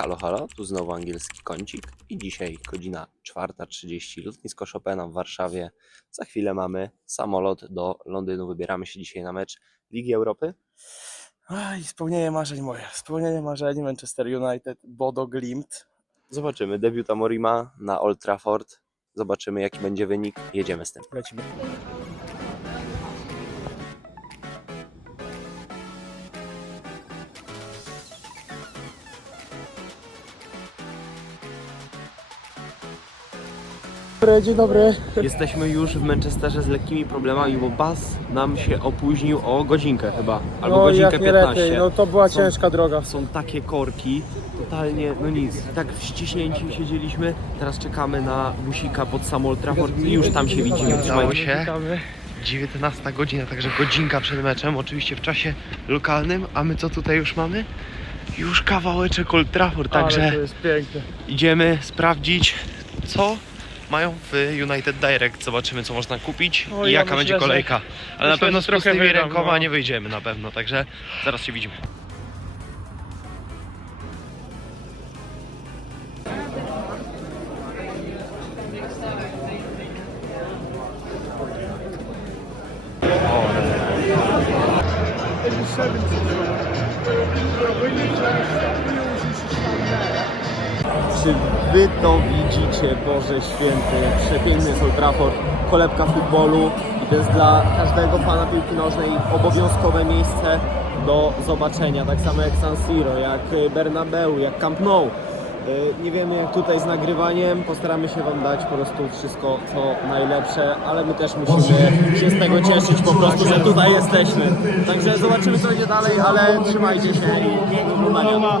Halo, halo, tu znowu angielski kącik i dzisiaj godzina 4.30, lotnisko Chopina w Warszawie. Za chwilę mamy samolot do Londynu, wybieramy się dzisiaj na mecz Ligi Europy. Aj, spełnienie marzeń moje. Spełnienie marzeń Manchester United, Bodo Glimt. Zobaczymy debiut Amorima na Old Trafford, zobaczymy jaki będzie wynik, jedziemy z tym. Lecimy. Dobry, dzień dobry. Jesteśmy już w Manchesterze z lekkimi problemami, bo bus nam się opóźnił o godzinkę chyba, albo no godzinkę jak nie 15. lepiej, no to była Są- ciężka droga. Są takie korki, totalnie, no nic, tak ściśnięci siedzieliśmy, teraz czekamy na busika pod sam Old Trafford i już tam się widzimy. Udało się. 19 godzina, także godzinka przed meczem, oczywiście w czasie lokalnym, a my co tutaj już mamy? Już kawałeczek Old Trafford, Ale także to jest piękne. idziemy sprawdzić co mają w United Direct, zobaczymy co można kupić O, i ja jaka myślę, będzie że- kolejka. Ale na myślę, pewno że z trochę pustymi wydam, rękoma no. nie wyjdziemy na pewno, także zaraz się widzimy. Czy wy to widzicie, Boże Święty, przepiękny jest Old Trafford, kolebka futbolu i to jest dla każdego fana piłki nożnej obowiązkowe miejsce do zobaczenia, tak samo jak San Siro, jak Bernabeu, jak Camp Nou. Y, Nie wiemy jak tutaj z nagrywaniem, postaramy się Wam dać po prostu wszystko co najlepsze, ale my też musimy się z tego cieszyć po prostu, że tutaj jesteśmy. Także zobaczymy co będzie dalej, ale trzymajcie się i do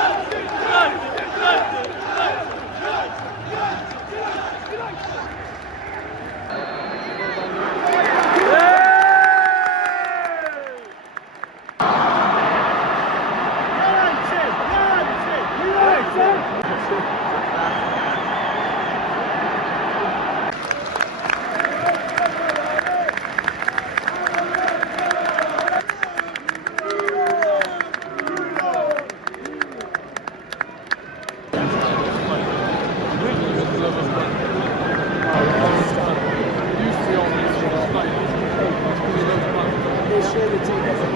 oglądania. Dobrze,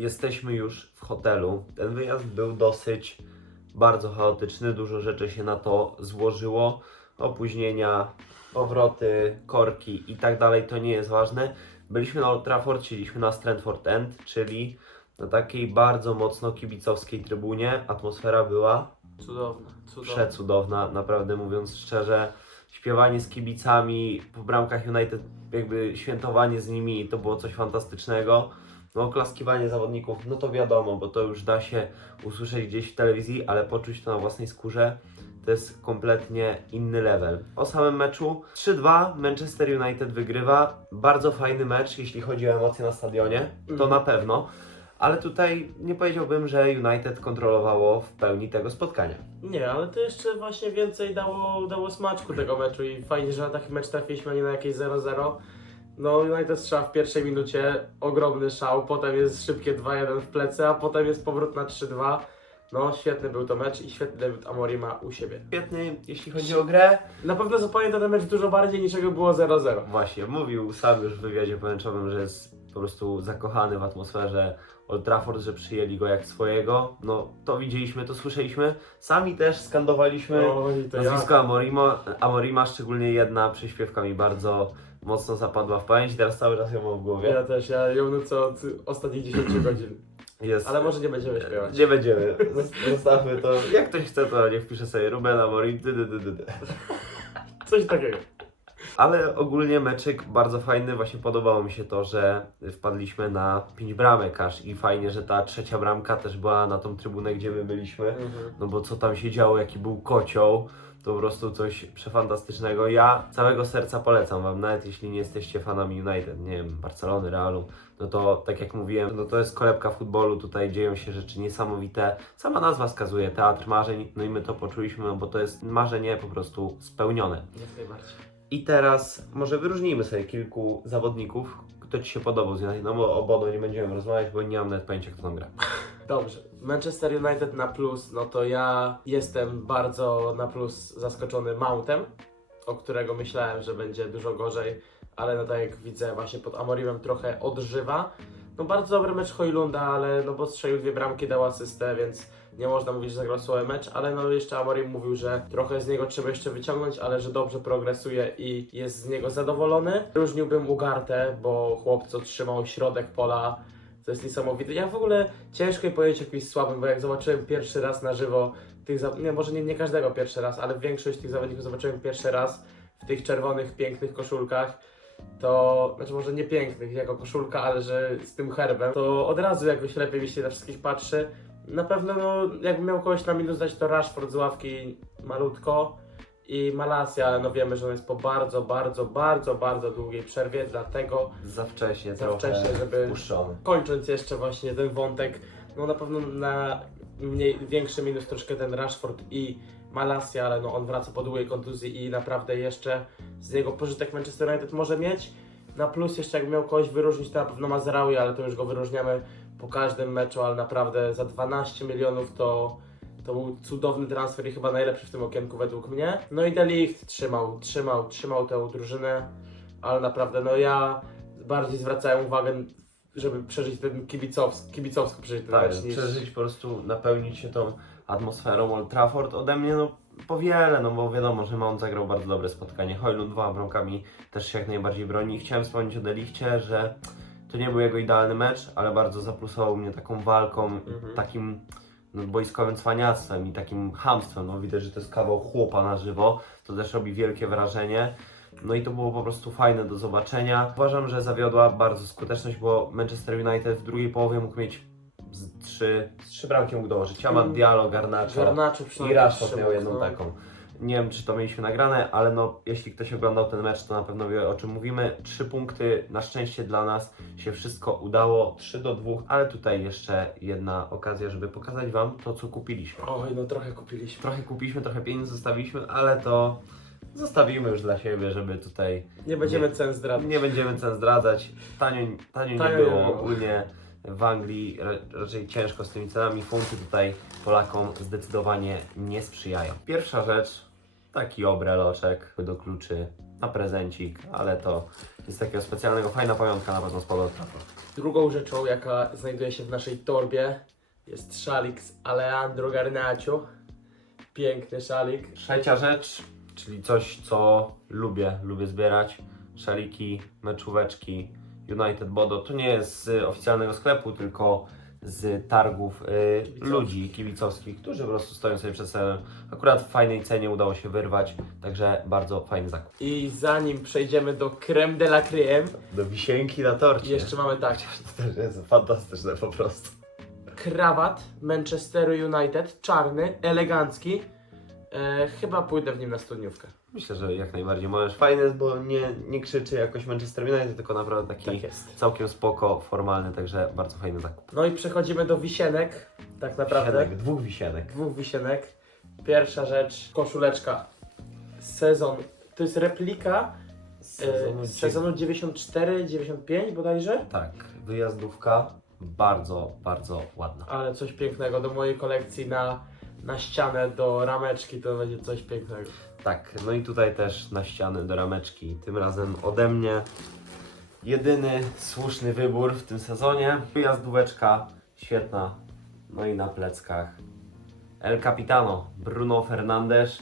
jesteśmy już w hotelu. Ten wyjazd był dosyć bardzo chaotyczny, dużo rzeczy się na to złożyło. Opóźnienia, powroty, korki i tak dalej, to nie jest ważne. Byliśmy na Old Trafford, siedzieliśmy na Stratford End, czyli na takiej bardzo mocno kibicowskiej trybunie. Atmosfera była Cudowne, cudowne. przecudowna, naprawdę mówiąc szczerze. Śpiewanie z kibicami po bramkach United, jakby świętowanie z nimi, to było coś fantastycznego. No, oklaskiwanie zawodników, no to wiadomo, bo to już da się usłyszeć gdzieś w telewizji, ale poczuć to na własnej skórze to jest kompletnie inny level. O samym meczu 3-2 Manchester United wygrywa. Bardzo fajny mecz, jeśli chodzi o emocje na stadionie, to Mhm. na pewno. Ale tutaj nie powiedziałbym, że United kontrolowało w pełni tego spotkania. Nie, ale to jeszcze właśnie więcej dało, dało smaczku tego meczu i fajnie, że na taki mecz trafiliśmy, a nie na jakieś 0-0. No United strzela w pierwszej minucie, ogromny szał, potem jest szybkie 2-1 w plecy, a potem jest powrót na 3-2. No, świetny był to mecz i świetny debiut Amorima u siebie. Świetny, jeśli chodzi o grę. Na pewno zapamięta ten mecz dużo bardziej niż jakby było 0-0. Właśnie, mówił sam już w wywiadzie pomęczowym, że jest po prostu zakochany w atmosferze Old Trafford, że przyjęli go jak swojego. No, to widzieliśmy, to słyszeliśmy. Sami też skandowaliśmy Oj, to ja. nazwisko Amorima, Amorima, szczególnie jedna przyśpiewka mi bardzo mocno zapadła w pamięć. Teraz cały czas ją mam w głowie. Ja też, ja ją nucę od ostatnich 10 godzin. Jest, Ale może nie będziemy śpiewać. Nie będziemy. Zos- Zostawmy to. Jak ktoś chce, to niech wpisze sobie Ruben Amorim. Dy, dy, dy, dy, dy. Coś takiego. Ale ogólnie meczyk bardzo fajny, właśnie podobało mi się to, że wpadliśmy na 5 bramek aż i fajnie, że ta trzecia bramka też była na tą trybunę, gdzie my byliśmy, no bo co tam się działo, jaki był kocioł, to po prostu coś przefantastycznego. Ja całego serca polecam Wam, nawet jeśli nie jesteście fanami United, nie wiem, Barcelony, Realu, no to tak jak mówiłem, no to jest kolebka futbolu, tutaj dzieją się rzeczy niesamowite. Sama nazwa wskazuje teatr marzeń, no i my to poczuliśmy, no bo to jest marzenie po prostu spełnione. Jak najbardziej. I teraz może wyróżnijmy sobie kilku zawodników, kto Ci się podobał z United, no bo o Bono nie będziemy rozmawiać, bo nie mam nawet pojęcia, kto tam gra. Dobrze. Manchester United na plus, no to ja jestem bardzo na plus zaskoczony Mountem, o którego myślałem, że będzie dużo gorzej, ale no tak jak widzę właśnie pod Amorimem trochę odżywa. No bardzo dobry mecz Hojlunda, ale no bo strzelił dwie bramki, dał asystę, więc nie można mówić, że zagrał słaby mecz, ale no jeszcze Amorim mówił, że trochę z niego trzeba jeszcze wyciągnąć, ale że dobrze progresuje i jest z niego zadowolony. Różniłbym Ugartę, bo chłopco trzymał środek pola, to jest niesamowite. Ja w ogóle ciężko mi powiedzieć jakimś słabym, bo jak zobaczyłem pierwszy raz na żywo tych, nie, może nie, nie każdego pierwszy raz, ale większość tych zawodników zobaczyłem pierwszy raz w tych czerwonych, pięknych koszulkach, to, znaczy może nie pięknych jako koszulka, ale że z tym herbem, to od razu jakoś lepiej mi się na wszystkich patrzy. Na pewno, no, jakbym miał kogoś na minus dać, to Rashford z ławki malutko i Malasia, ale no wiemy, że on jest po bardzo, bardzo, bardzo, bardzo długiej przerwie, dlatego Za wcześnie Za trochę wcześnie, żeby- wpuszczony. kończąc jeszcze właśnie ten wątek, no na pewno na mniej, większy minus troszkę ten Rashford i Malasia, ale no on wraca po długiej kontuzji i naprawdę jeszcze z niego pożytek Manchester United może mieć. Na plus jeszcze jak miał kogoś wyróżnić, to na pewno Mazraoui, ale to już go wyróżniamy po każdym meczu, ale naprawdę za 12 milionów to, to był cudowny transfer i chyba najlepszy w tym okienku według mnie. No i Delicht trzymał, trzymał, trzymał tę drużynę, ale naprawdę no ja bardziej zwracałem uwagę żeby przeżyć ten kibicowski, kibicowsko przeżyć ten Tak, mecz niż... przeżyć po prostu, napełnić się tą atmosferą Old Trafford. Ode mnie no powiele, no bo wiadomo, że Mount zagrał bardzo dobre spotkanie. Hojlund dwoma bramkami też się jak najbardziej broni. Chciałem wspomnieć o Delichcie, że to nie był jego idealny mecz, ale bardzo zaplusował mnie taką walką, Mhm. takim boiskowym cwaniactwem i takim hamstwem. No widać, że to jest kawał chłopa na żywo. To też robi wielkie wrażenie. No i to było po prostu fajne do zobaczenia. Uważam, że zawiodła bardzo skuteczność, bo Manchester United w drugiej połowie mógł mieć z trzy, z trzy bramki mógł dołożyć. Amad Mm. Diallo, Garnacho Garnacho i Rashford miał jedną no. taką. Nie wiem, czy to mieliśmy nagrane, ale no, jeśli ktoś oglądał ten mecz, to na pewno wie o czym mówimy. Trzy punkty, na szczęście dla nas się wszystko udało, 3 do 2, ale tutaj jeszcze jedna okazja, żeby pokazać Wam to, co kupiliśmy. Oj, no trochę kupiliśmy. Trochę kupiliśmy, trochę pieniędzy zostawiliśmy, ale to zostawimy już dla siebie, żeby tutaj Nie będziemy cen zdradzać. nie będziemy cen zdradzać. Tanio, tanio, Tanio nie nie było ogólnie w Anglii. ra- Raczej ciężko z tymi cenami. Funty tutaj Polakom zdecydowanie nie sprzyjają. Pierwsza rzecz, taki obreloczek do kluczy na prezencik, ale to jest takiego specjalnego, fajna pamiątka na pewno z Polo Trafford. Drugą rzeczą, jaka znajduje się w naszej torbie, jest szalik z Alejandro Garnacho. Piękny szalik. Trzecia rzecz, czyli coś, co lubię, lubię zbierać. Szaliki, meczóweczki, United Bodo. To nie jest z oficjalnego sklepu, tylko z targów y, ludzi kibicowskich, którzy po prostu stoją sobie przed sceną. Akurat w fajnej cenie udało się wyrwać, także bardzo fajny zakup. I zanim przejdziemy do creme de la creme, Do wisienki na torcie. jeszcze mamy tak, To też jest fantastyczne po prostu. krawat Manchesteru United, czarny, elegancki. E, chyba pójdę w nim na studniówkę. Myślę, że jak najbardziej możesz. Fajny jest, bo nie, nie krzyczy jakoś Manchester United, tylko naprawdę taki Tak jest. całkiem spoko, formalny, także bardzo fajny zakup. No i przechodzimy do wisienek, tak naprawdę. Wisienek, dwóch wisienek. Dwóch wisienek. Pierwsza rzecz, koszuleczka. Sezon, to jest replika e, z sezonu 94-95 bodajże. Tak, wyjazdówka. bardzo, bardzo ładna. Ale coś pięknego do mojej kolekcji na, na ścianę, do rameczki to będzie coś pięknego. Tak, no i tutaj też na ściany do rameczki. Tym razem ode mnie. Jedyny słuszny wybór w tym sezonie. Jazdóweczka świetna. No i na pleckach. El Capitano, Bruno Fernandes.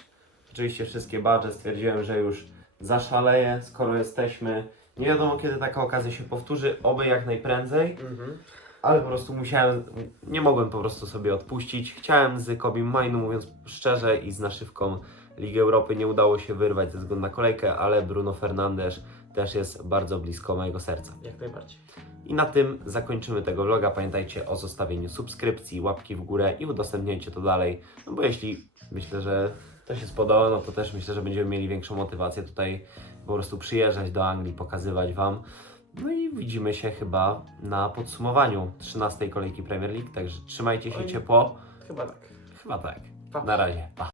Oczywiście wszystkie badże stwierdziłem, że już zaszaleję, skoro jesteśmy. Nie wiadomo kiedy taka okazja się powtórzy, oby jak najprędzej. Mhm. Ale po prostu musiałem, nie mogłem po prostu sobie odpuścić. Chciałem z Kobim Majnu, mówiąc szczerze, i z naszywką Ligi Europy nie udało się wyrwać ze względu na kolejkę, ale Bruno Fernandes też jest bardzo blisko mojego serca. Jak najbardziej. I na tym zakończymy tego vloga. Pamiętajcie o zostawieniu subskrypcji, łapki w górę i udostępniajcie to dalej. No bo jeśli myślę, że to się spodoba, no to też myślę, że będziemy mieli większą motywację tutaj po prostu przyjeżdżać do Anglii, pokazywać Wam. No i widzimy się chyba na podsumowaniu 13 kolejki Premier League, także trzymajcie się Oj. ciepło. Chyba tak. Chyba tak. Pa. Na razie. Pa.